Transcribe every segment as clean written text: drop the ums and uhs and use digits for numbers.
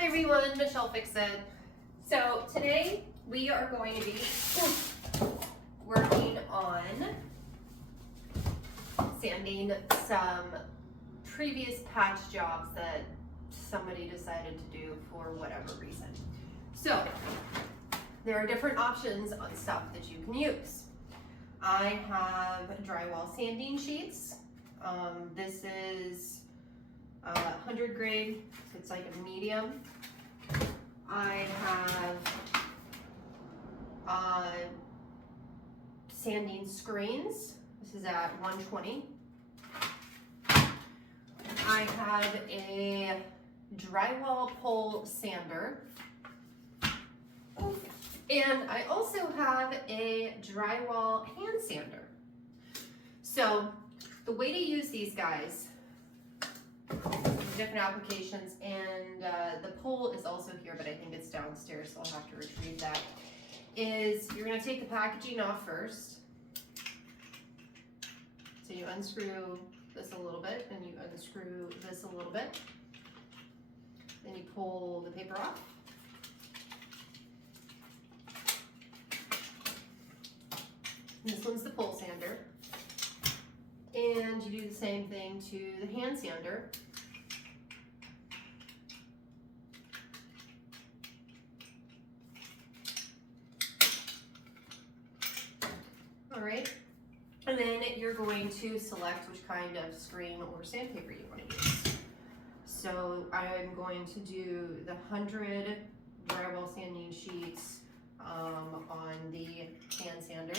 Hi everyone, Michelle Fix It. So today we are going to be working on sanding some previous patch jobs that somebody decided to do for whatever reason. So there are different options on stuff that you can use. I have drywall sanding sheets. This is 100 grade, so it's like a medium. I have sanding screens. This is at 120. I have a drywall pole sander. And I also have a drywall hand sander. So the way to use these guys, different applications, and the pole is also here, but I think it's downstairs, so I'll have to retrieve that, is you're going to take the packaging off first. So you unscrew this a little bit, and you unscrew this a little bit. Then you pull the paper off. And this one's the pole sander. And you do the same thing to the hand sander. All right, and then you're going to select which kind of screen or sandpaper you want to use. So I'm going to do the 100 drywall sanding sheets on the hand sander.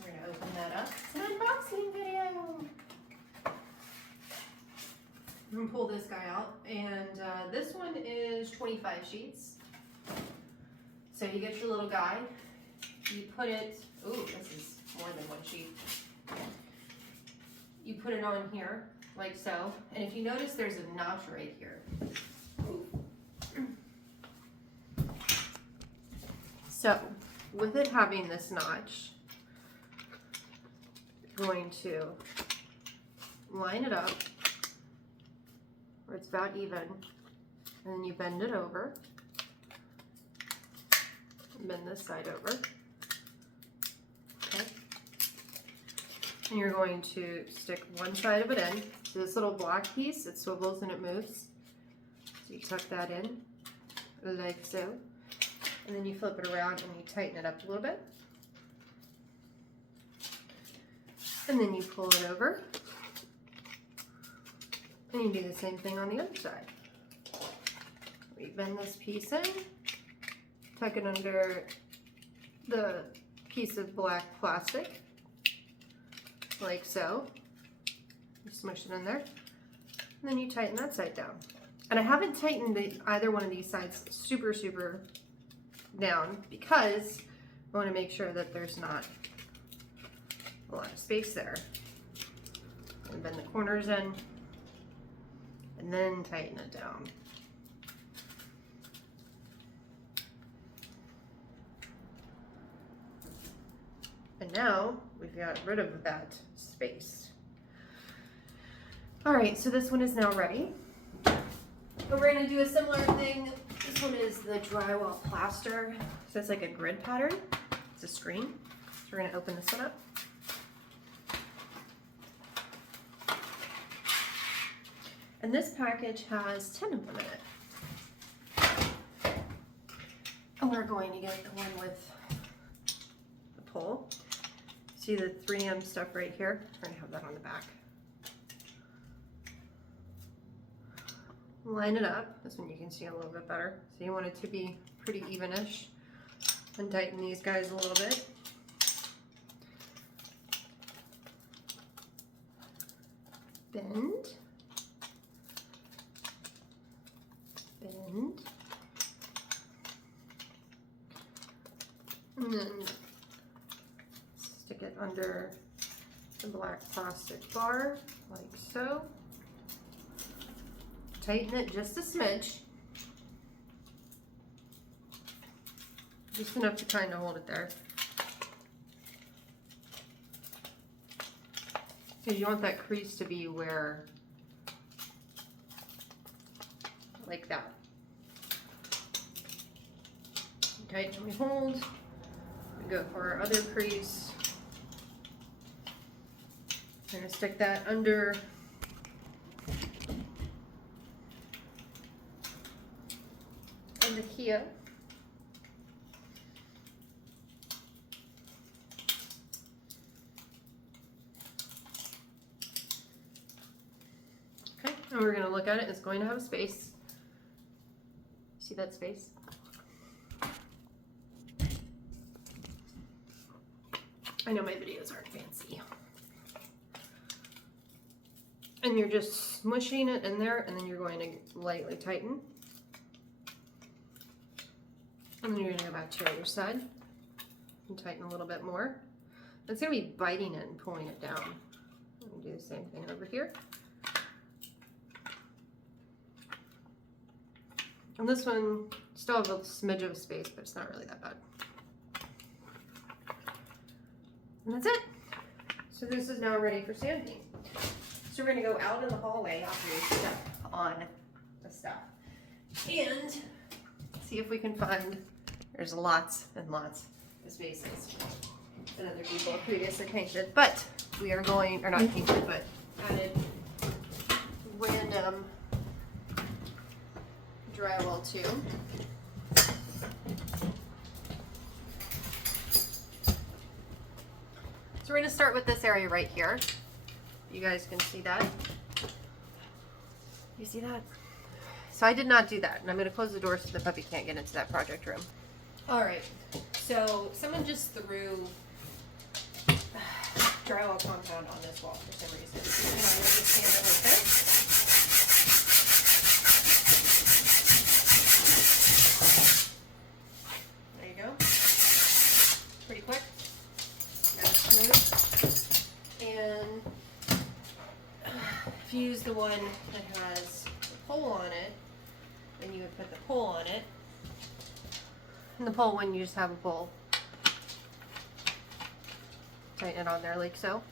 We're going to open that up. It's an unboxing video. I'm going to pull this guy out, and this one is 25 sheets. So you get your little guy. You put it, ooh, this is more than one sheet. You put it on here, like so. And if you notice, there's a notch right here. So, with it having this notch, you're going to line it up where it's about even, and then you bend it over. Bend this side over. Okay. And you're going to stick one side of it in. So this little black piece, it swivels and it moves. So you tuck that in, like so. And then you flip it around and you tighten it up a little bit. And then you pull it over. And you do the same thing on the other side. We bend this piece in, tuck it under the piece of black plastic, like so. You smush it in there, and then you tighten that side down. And I haven't tightened either one of these sides super down because I want to make sure that there's not a lot of space there. And bend the corners in, and then tighten it down. And now we've got rid of that space. All right, so this one is now ready. But we're gonna do a similar thing. This one is the drywall plaster. So it's like a grid pattern. It's a screen. So we're gonna open this one up. And this package has 10 of them in it. And we're going to get the one with the pole. See the 3M stuff right here? We're gonna have that on the back. Line it up. This one you can see a little bit better. So you want it to be pretty evenish. And tighten these guys a little bit. Bend. Bend. And then stick it under the black plastic bar, like so. Tighten it just a smidge. Just enough to kind of hold it there. Because you want that crease to be where like that. Tighten and we hold. We go for our other crease. I'm gonna stick that under the heel. Okay, and we're gonna look at it. It's going to have a space. See that space? I know my videos aren't fancy. And you're just smushing it in there, and then you're going to lightly tighten. And then you're going to go back to your other side and tighten a little bit more. It's going to be biting it and pulling it down. Let me do the same thing over here. And this one still has a smidge of space, but it's not really that bad. And that's it. So this is now ready for sanding. So we're going to go out in the hallway after we step on the stuff and see if we can find, there's lots and lots of spaces that other people have previously painted, but we are going, or not painted, but added random drywall to. So we're going to start with this area right here. You guys can see that. You see that? So I did not do that, and I'm going to close the door so the puppy can't get into that project room. All right, so someone just threw drywall compound on this wall for some reason. And I'm going to just stand it like this. There you go. Pretty quick. That's smooth. And if you use the one that has the pole on it, then you would put the pole on it. And the pole one, you just have a pole. Tighten it on there like so.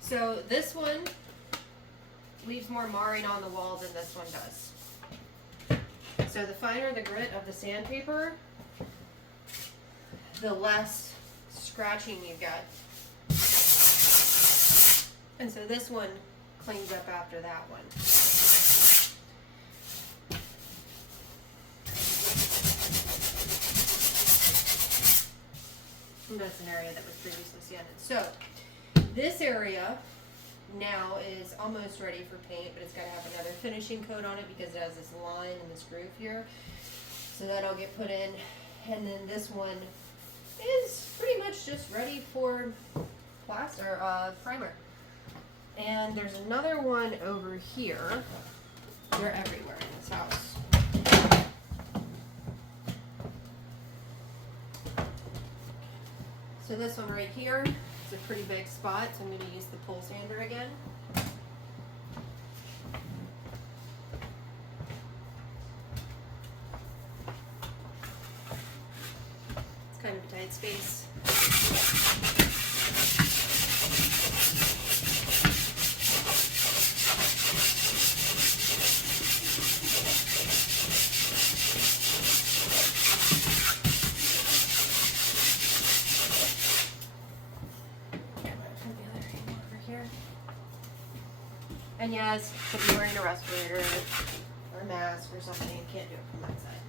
So this one leaves more marring on the wall than this one does. So the finer the grit of the sandpaper, the less scratching you get. And so this one cleans up after that one. And that's an area that was previously sanded. So this area now is almost ready for paint, but it's got to have another finishing coat on it because it has this line and this groove here. So that'll get put in. And then this one is pretty much just ready for plaster, primer. And there's another one over here. They're everywhere in this house. So this one right here is a pretty big spot, so I'm going to use the pole sander again. It's kind of a tight space. And yes, if you're wearing a respirator or a mask or something, you can't do it from that side.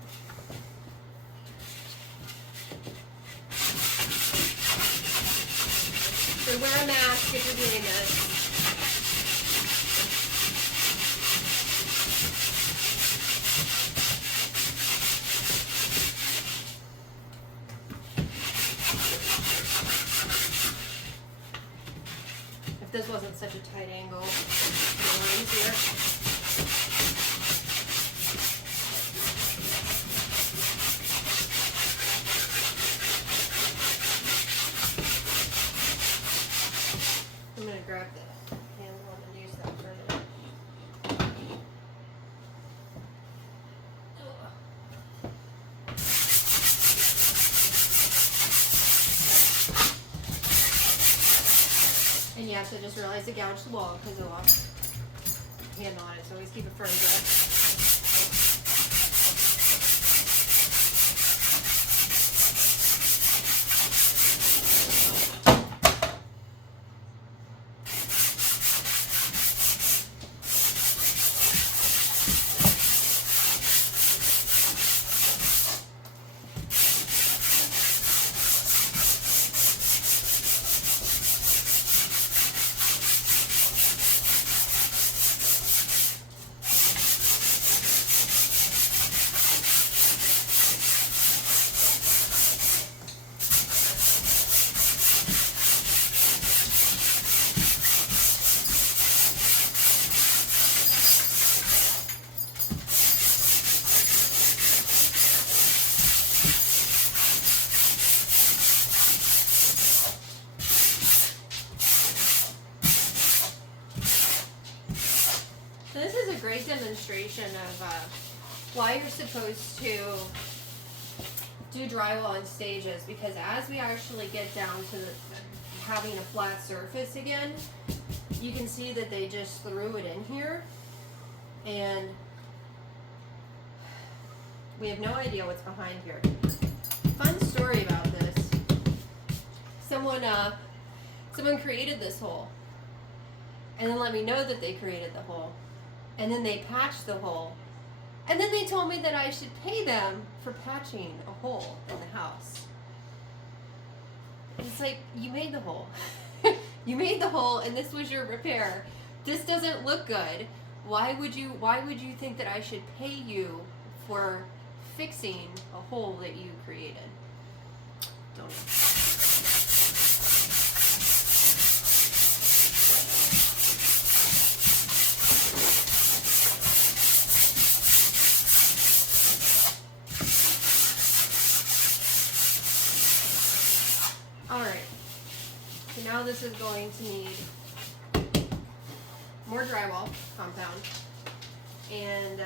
So wear a mask if you're doing this. this wasn't such a tight angle. It's a little easier. I'm going to grab the handle and use that for a minute. And yes, I just realized I gouged the wall because I lost a hand on it, so always keep a firm grip. So this is a great demonstration of why you're supposed to do drywall in stages, because as we actually get down to having a flat surface again, you can see that they just threw it in here and we have no idea what's behind here. Fun story about this. Someone created this hole and then let me know that they created the hole. And then they patched the hole. And then they told me that I should pay them for patching a hole in the house. It's like, you made the hole. You made the hole and this was your repair. This doesn't look good. Why would you think that I should pay you for fixing a hole that you created? Don't know. Alright, so now this is going to need more drywall compound, and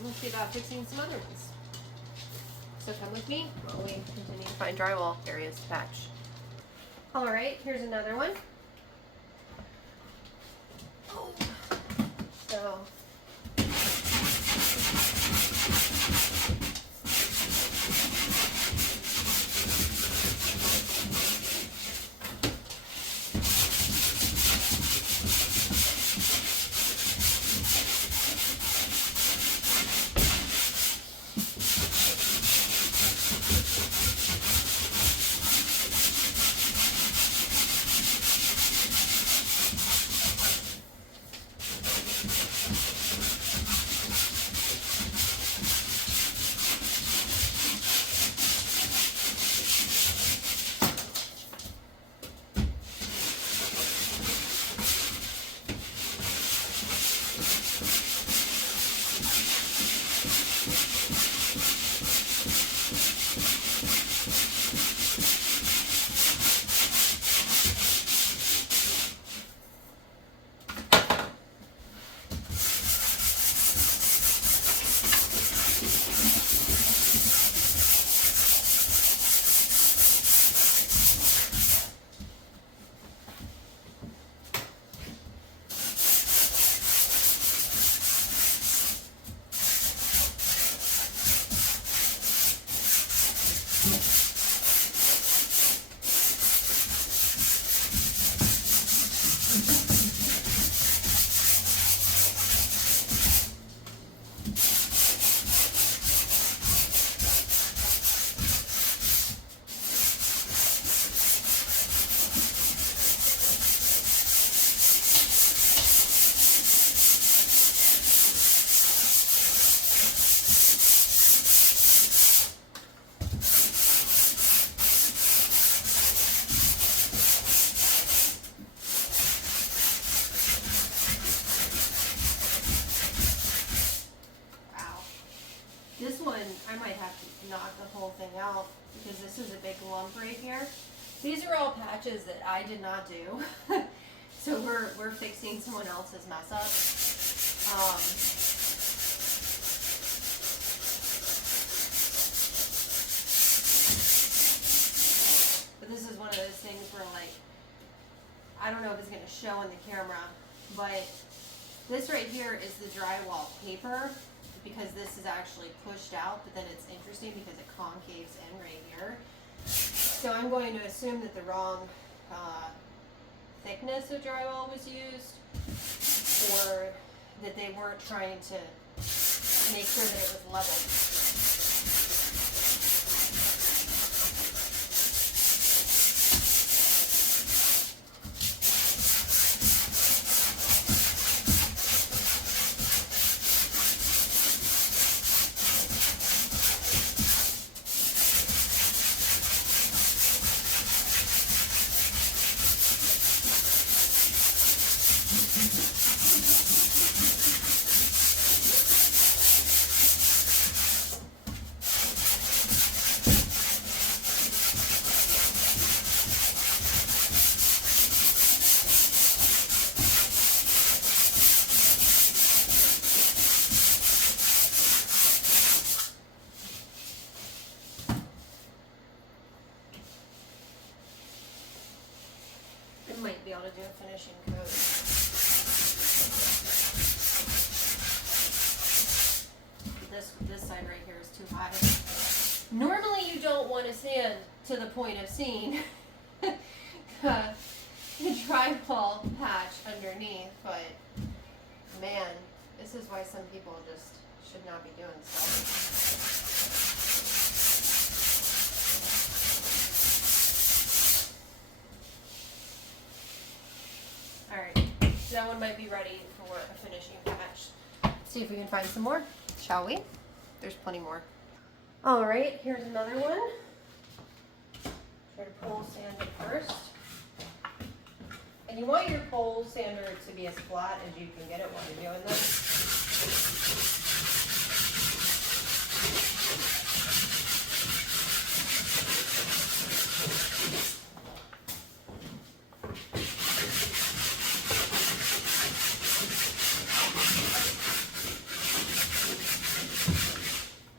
we'll see about fixing some other ones. So come with me while we continue to find drywall areas to patch. Alright, here's another one. Oh. So knock the whole thing out because this is a big lump right here. These are all patches that I did not do. So we're fixing someone else's mess up. But this is one of those things where, like, I don't know if it's going to show in the camera, but this right here is the drywall paper, because this is actually pushed out, but then it's interesting because it concaves in right here. So I'm going to assume that the wrong thickness of drywall was used, or that they weren't trying to make sure that it was level. Might be able to do a finishing coat. This side right here is too high. Normally you don't want to sand to the point of seeing the drywall patch underneath, but man, this is why some people just should not be doing stuff. Alright, so that one might be ready for a finishing patch. See if we can find some more, shall we? There's plenty more. Alright, here's another one. Try to pole sand it first. And you want your pole sander to be as flat as you can get it while you're doing this.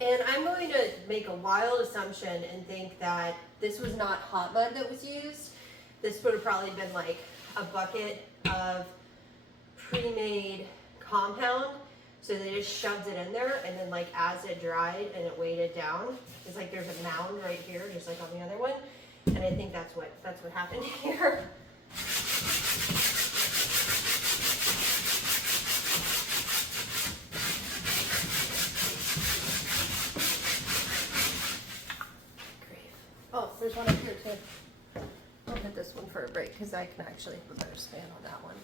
And I'm going to make a wild assumption and think that this was not hot mud that was used. This would have probably been like a bucket of pre-made compound. So they just shoved it in there, and then like as it dried and it weighed it down, it's like there's a mound right here, just like on the other one. And I think that's what happened here. Oh, there's one up here too. I'll hit this one for a break because I can actually have a better span on that one.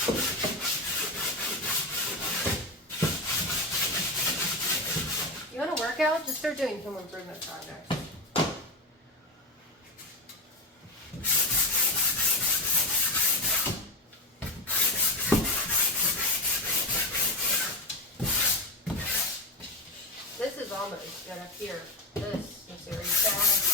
You want to work out? Just start doing home improvement projects. This is almost good up here. This is very bad.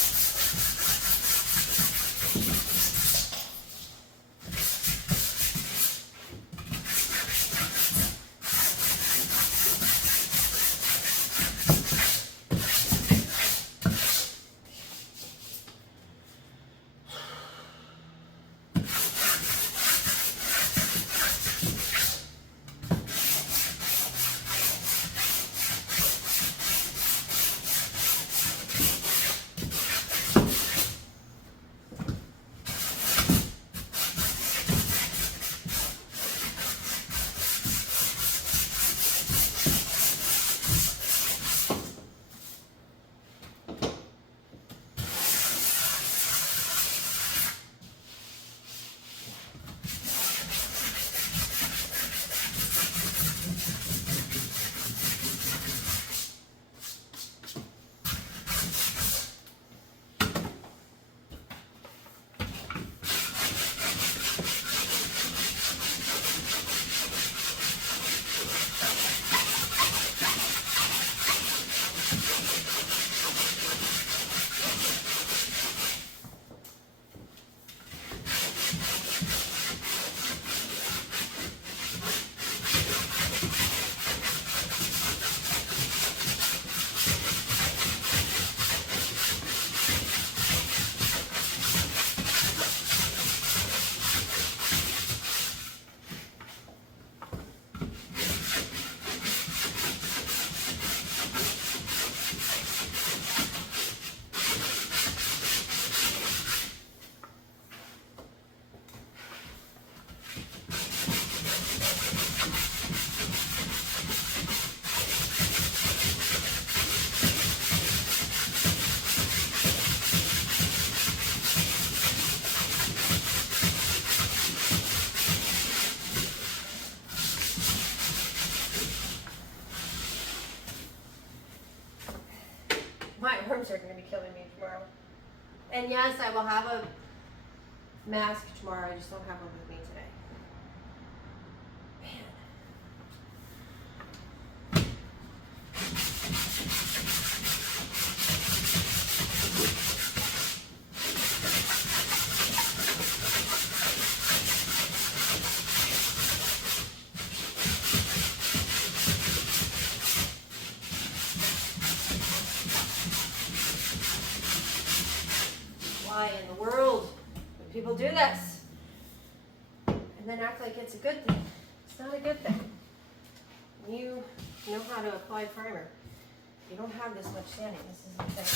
My arms are going to be killing me tomorrow. And yes, I will have a mask tomorrow. I just don't have one with me today. Man. Why in the world would people do this? And then act like it's a good thing. It's not a good thing. You know how to apply primer. You don't have this much sanding. This is the thing.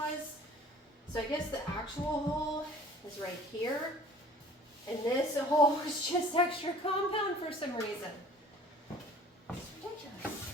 was. So I guess the actual hole is right here. And this hole is just extra compound for some reason. It's ridiculous.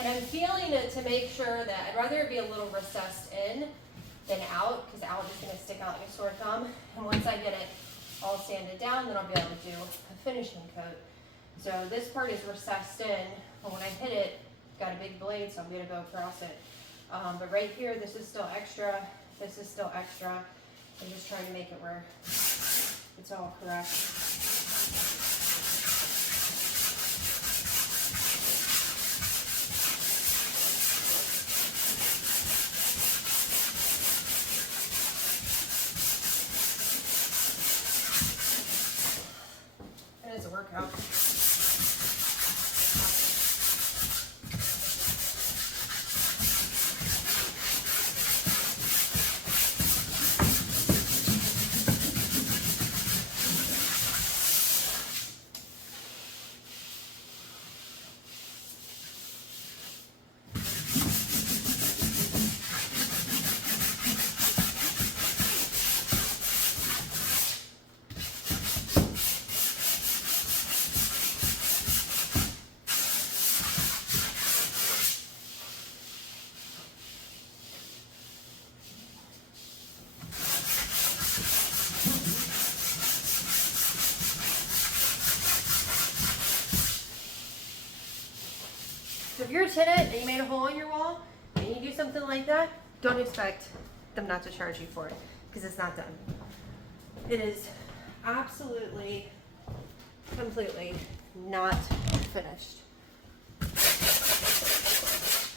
And I'm feeling it to make sure that I'd rather it be a little recessed in than out, because out is going to stick out like a sore thumb. And once I get it all sanded down, then I'll be able to do a finishing coat. So this part is recessed in, but when I hit it, it's got a big blade, so I'm going to go across it. But right here, this is still extra. This is still extra. I'm just trying to make it where it's all correct. It is a workout. So if you're a tenant and you made a hole in your wall and you do something like that, don't expect them not to charge you for it, because it's not done. It is absolutely, completely not finished.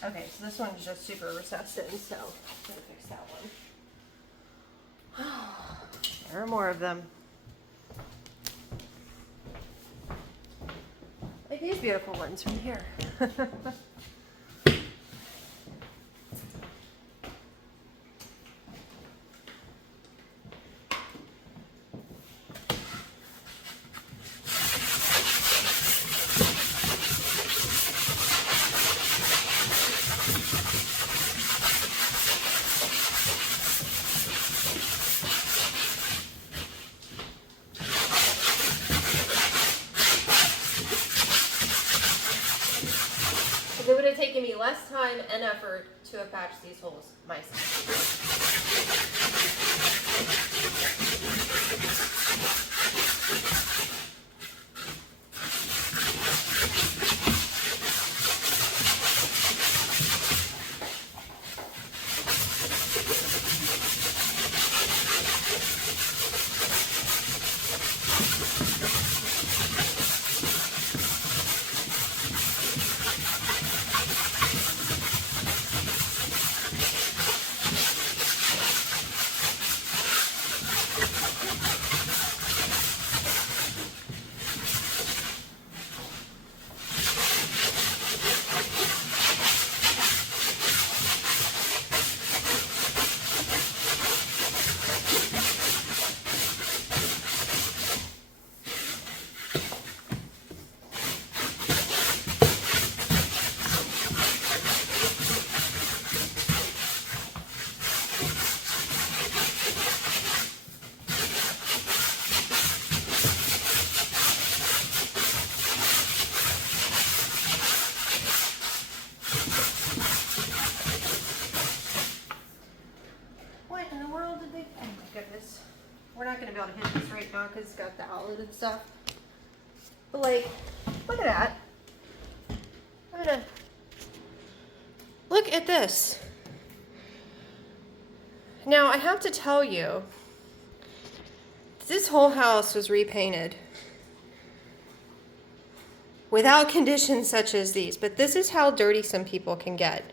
Okay, so this one's just super recessed in, so I'm gonna fix that one. There are more of them. Like these beautiful ones from here. It would have taken me less time and effort to have patched these holes myself. gonna be able to hit this right now because it's got the outlet and stuff. But like, look at that. I'm gonna look at this. Now I have to tell you, this whole house was repainted without conditions such as these, but this is how dirty some people can get.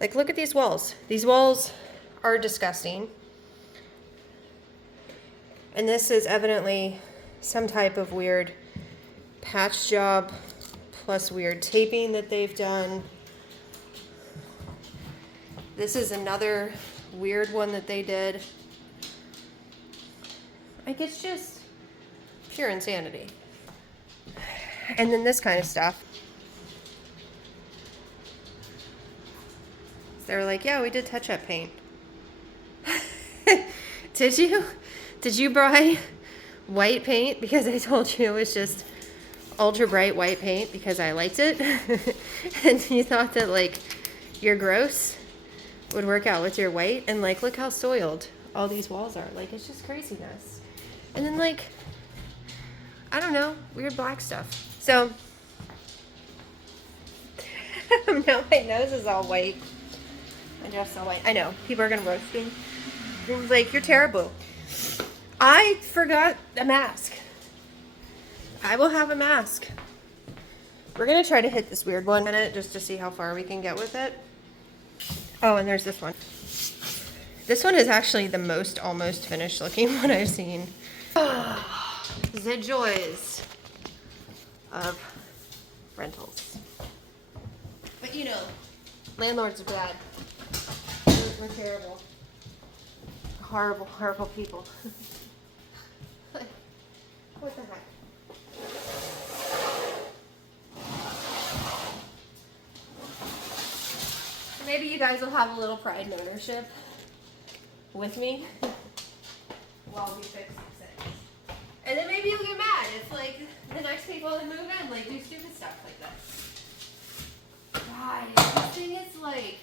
Like, look at these walls. These walls are disgusting. And this is evidently some type of weird patch job plus weird taping that they've done. This is another weird one that they did. Like, it's just pure insanity. And then this kind of stuff. They were like, yeah, we did touch-up paint. Did you? Did you buy white paint because I told you it was just ultra bright white paint because I liked it? And you thought that, like, your gross would work out with your white? And, like, look how soiled all these walls are. Like, it's just craziness. And then, like, I don't know, weird black stuff. So, now my nose is all white. My dress all white. I know, people are gonna roast me. It's like, you're terrible. I forgot a mask. I will have a mask. We're gonna try to hit this weird one in a minute just to see how far we can get with it. Oh, and there's this one. This one is actually the most almost finished looking one I've seen. The joys of rentals. But you know, landlords are bad. We're terrible. Horrible, horrible people. What the heck? Maybe you guys will have a little pride and ownership with me while we fix these things. And then maybe you'll get mad if, like, the next people that move in, like, do stupid stuff like this. Guys, this thing is, like,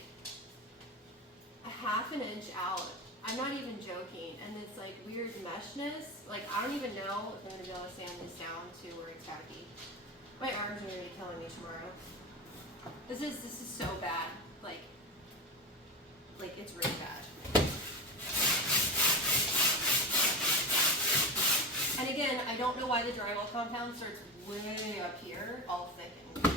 a ½ inch out. I'm not even joking. And it's, like, weird meshness. Like, I don't even know if I'm going to be able to sand this down to where it's tacky. My arms are going to be killing me tomorrow. This is so bad. Like, it's really bad. And again, I don't know why the drywall compound starts way up here, all thick and dry.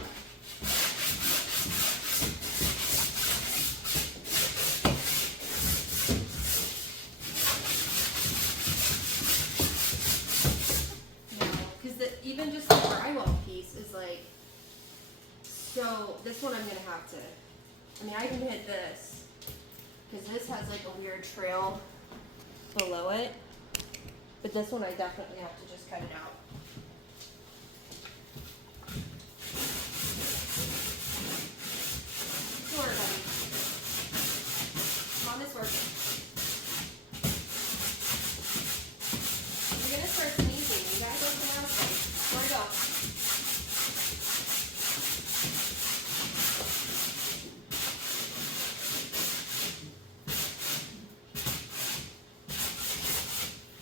Because even just the drywall piece is like, so this one I'm going to have to, I mean, I can hit this, because this has like a weird trail below it. But this one I definitely have to just cut it out. Come on, buddy. Come on, this works. You're gonna start sneezing. You gotta go to the mouse. Where to go?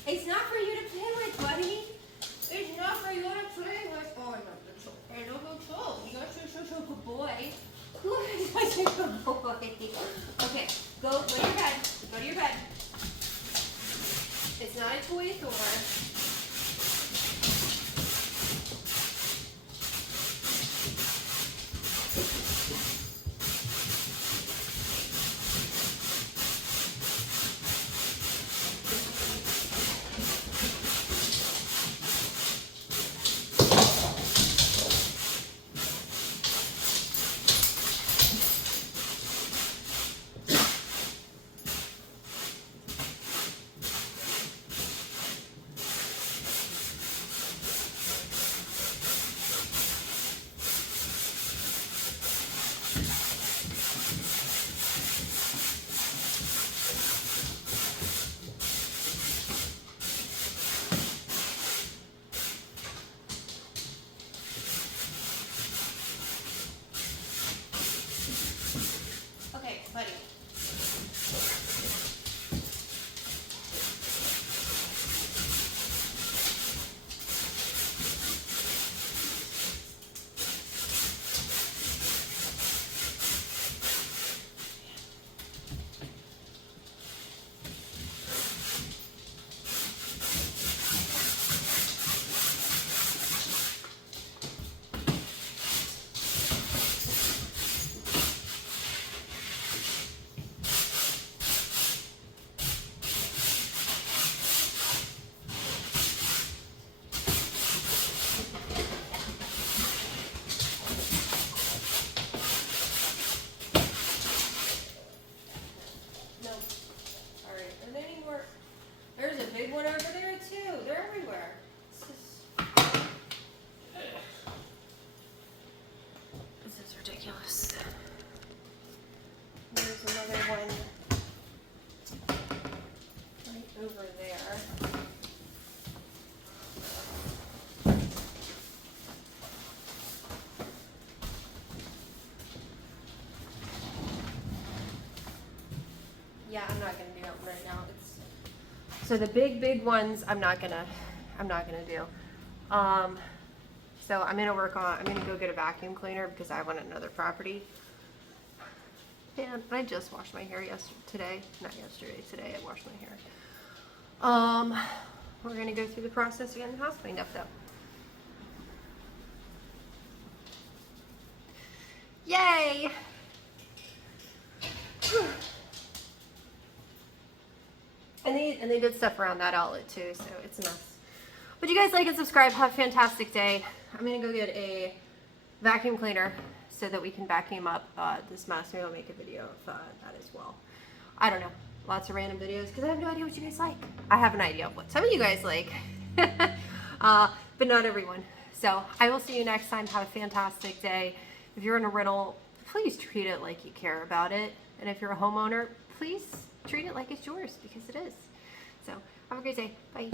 It's not for you to play with, buddy. It's not for you to play with. Oh, I know control. You got your good boy. Who is your good boy? Okay, go to your bed. Go to your bed. It's not a toy Thor. yeah, I'm not gonna do that one right now. So the big ones, I'm not gonna do. So I'm gonna go get a vacuum cleaner because I want another property. And I just washed my hair today. Not yesterday, today I washed my hair. We're gonna go through the process of getting the house cleaned up though. Yay! And they did stuff around that outlet too, so it's a mess. But you guys like and subscribe. Have a fantastic day. I'm gonna go get a vacuum cleaner so that we can vacuum up this mess. Maybe I'll make a video of that as well. I don't know. Lots of random videos because I have no idea what you guys like. I have an idea of what some of you guys like, but not everyone. So I will see you next time. Have a fantastic day. If you're in a rental, please treat it like you care about it. And if you're a homeowner, please treat it like it's yours because it is. So have a great day. Bye.